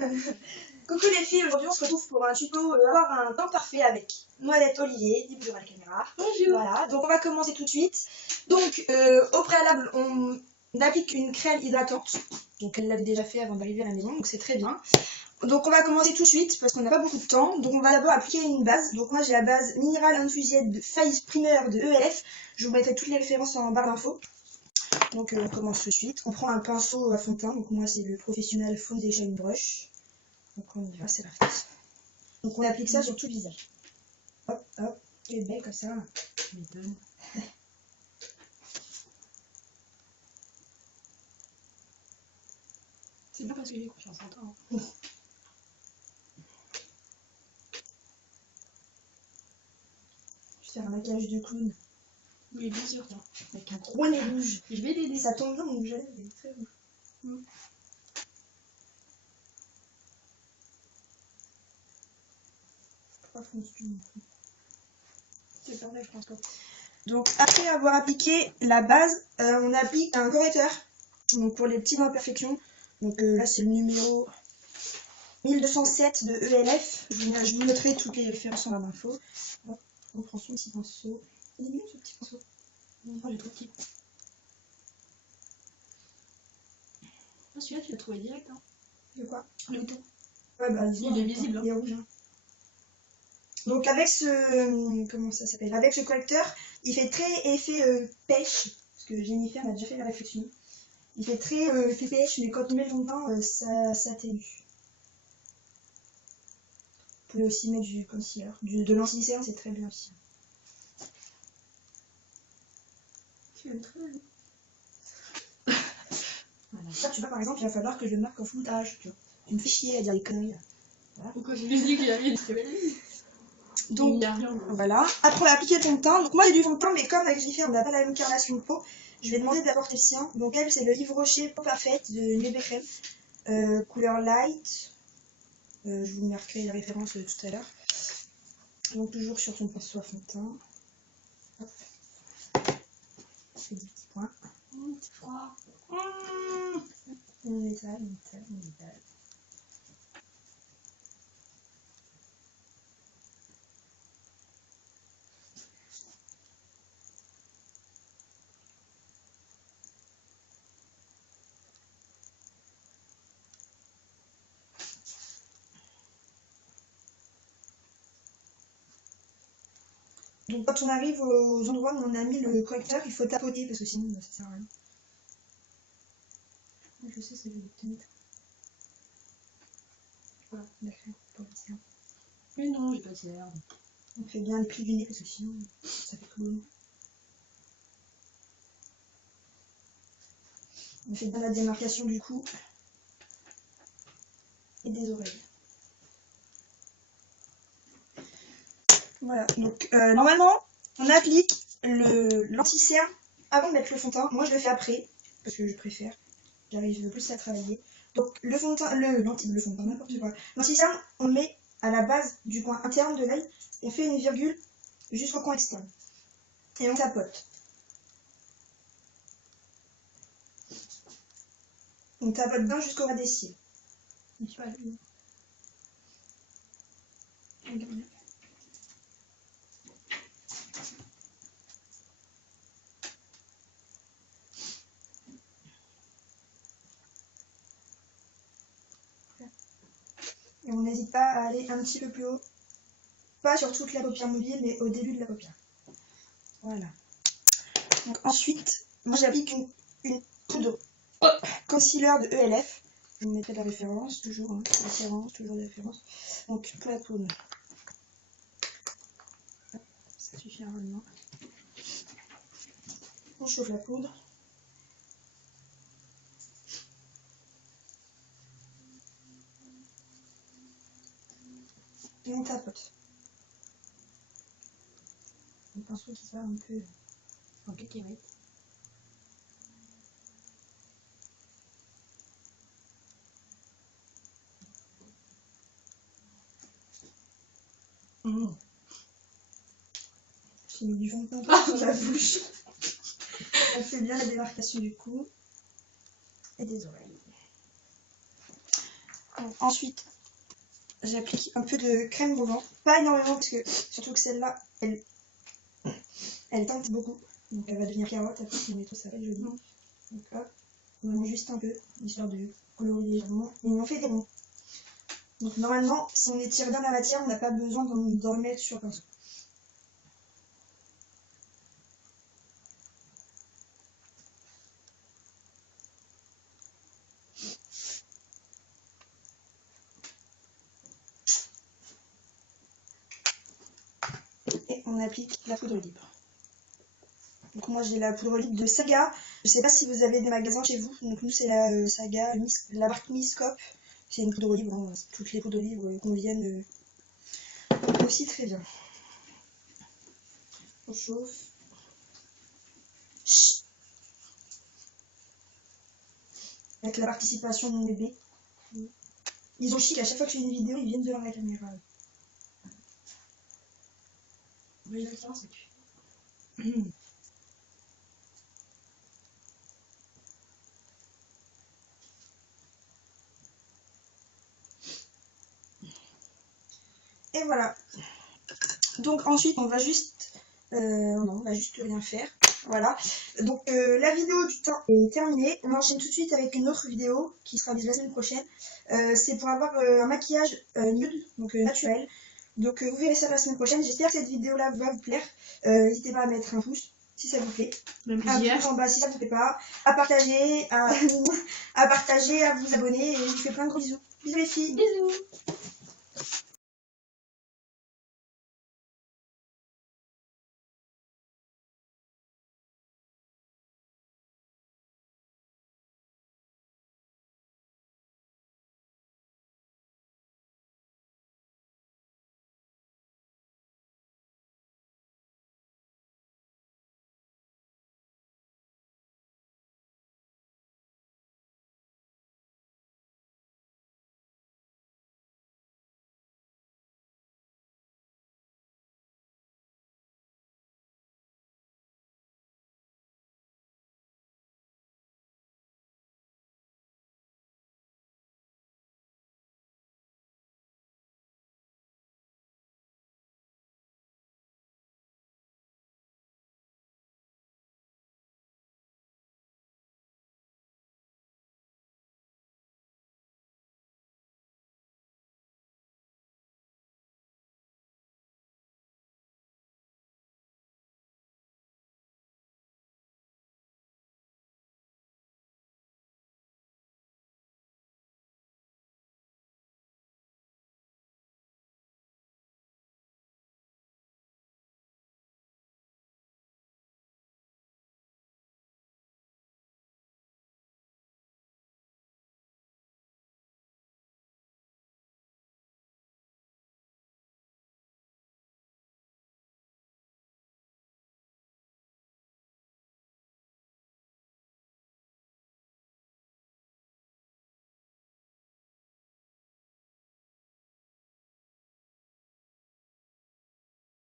Coucou les filles, aujourd'hui on se retrouve pour un tuto avoir un teint parfait avec Noëllette Olivier. Dis bonjour à la caméra. Bonjour. Voilà, donc on va commencer tout de suite. Donc au préalable, on applique une crème hydratante. Donc elle l'avait déjà fait avant d'arriver à la maison, donc c'est très bien. Donc on va commencer tout de suite parce qu'on n'a pas beaucoup de temps. Donc on va d'abord appliquer une base. Donc moi j'ai la base Mineral Infused de Face Primer de ELF. Je vous mettrai toutes les références en barre d'infos. Donc on commence tout de suite. On prend un pinceau à fond de teint. Donc moi c'est le Professional Foundation Brush. Donc on y va, c'est parti. Donc on applique ça sur tout le visage. Hop, hop, et belle comme ça. C'est bien parce que j'ai confiance en toi. Je vais faire un maquillage de clown. Oui, bien sûr, toi. Avec un gros nez rouge. Je vais t'aider. Ça tombe bien, mon gel, il est très rouge. Pourquoi fonces-tu non plus? C'est pas vrai, je pense pas. Donc après avoir appliqué la base, on applique un correcteur. Donc pour les petites imperfections. Donc là c'est le numéro 1207 de ELF. Je vous mettrai toutes les références en barre d'infos. On prend son petit pinceau. Il est mignon ce petit pinceau. Oh, j'ai trop petit. Ah, celui-là, tu l'as trouvé direct, hein. De quoi? Le bouton. Ouais, bah, Il est visible, hein. Il est rouge. Hein. Donc avec ce... Comment ça s'appelle? Avec ce correcteur, il fait très effet pêche. Parce que Jennifer m'a déjà fait la réflexion. Il fait très effet pêche, mais quand on met le fond de teint, ça atténue. Vous pouvez aussi mettre du concealer. De l'anti-cerne, c'est très bien aussi. Tu l'aimes très bien. Voilà. Ça, tu vois, par exemple, il va falloir que je le marque en floutage. Tu vois. Tu me fais chier à dire des conneries. Voilà. Pourquoi je lui dis qu'il y avait une très belle vie. Donc, il n'y a rien. voilà. Après, on va appliquer ton teint. Donc, moi, j'ai du fond de teint, mais comme avec Jennifer, on n'a pas la même carnation de peau, je vais demander d'apporter le sien. Donc, elle, c'est le Yves Rocher Peau Parfaite de Nébé Crème. Couleur light. Je vous marquerai la référence tout à l'heure. Donc, toujours sur son pinceau à fond de teint. Hop. Des petits points. C'est froid. On étale, on étale, on étale. Donc quand on arrive aux endroits où on a mis le correcteur, il faut tapoter parce que sinon ça sert à rien. Je sais, c'est joli. Voilà, d'accord, pour le tiers. Mais non, j'ai pas de tiers. On fait bien le pli du nez parce que sinon ça fait clown. On fait bien la démarcation du cou et des oreilles. Voilà, donc normalement on applique l'anti-cerne avant de mettre le fond de teint. Moi je le fais après parce que je préfère. J'arrive plus à travailler. Donc le fond de teint, le fond de teint, n'importe quoi. L'anti-cerne, on le met à la base du coin interne de l'œil. On fait une virgule jusqu'au coin externe. Et on tapote. On tapote bien jusqu'au ras des cils. Tu vois, lui. Et on n'hésite pas à aller un petit peu plus haut. Pas sur toute la paupière mobile, mais au début de la paupière. Voilà. Donc ensuite, moi j'applique une poudre concealer de ELF. Je vous mettrai la référence, toujours, hein, toujours la référence. Donc pour la poudre. Ça suffit normalement. On chauffe la poudre. Et on tapote. Un pinceau qui va un peu En cacahuète. J'ai mis du fond de teint sur la bouche. On fait bien la démarcation du cou et des oreilles. Ensuite, j'applique un peu de crème Beauvant. Pas énormément parce que, surtout que celle-là, elle teinte beaucoup. Donc elle va devenir carotte après si on met tout ça va être joli. Donc hop, vraiment juste un peu, histoire de colorer légèrement. Et on fait des ronds. Donc normalement, si on étire bien la matière, on n'a pas besoin d'en remettre sur le pinceau. Et on applique la poudre libre. Donc moi j'ai la poudre libre de Saga. Je sais pas si vous avez des magasins chez vous. Donc nous c'est la Saga, la marque Miscope. C'est une poudre libre. Hein. Toutes les poudres libres conviennent aussi très bien. On chauffe. Chut. Avec la participation de mon bébé. Ils ont chic, à chaque fois que je fais une vidéo, ils viennent devant la caméra. Oui, exactement, c'est que... Et voilà. Donc ensuite on va juste non, on va juste rien faire. Voilà. Donc la vidéo du teint est terminée. On enchaîne tout de suite avec une autre vidéo qui sera mise la semaine prochaine. C'est pour avoir un maquillage nude, donc naturel. Donc vous verrez ça la semaine prochaine. J'espère que cette vidéo là va vous plaire. N'hésitez pas à mettre un pouce si ça vous plaît. Même Un hier. pouce en bas si ça vous plaît pas. À partager, à partager, à vous abonner. Et je vous fais plein de gros bisous. Bisous les filles. Bisous.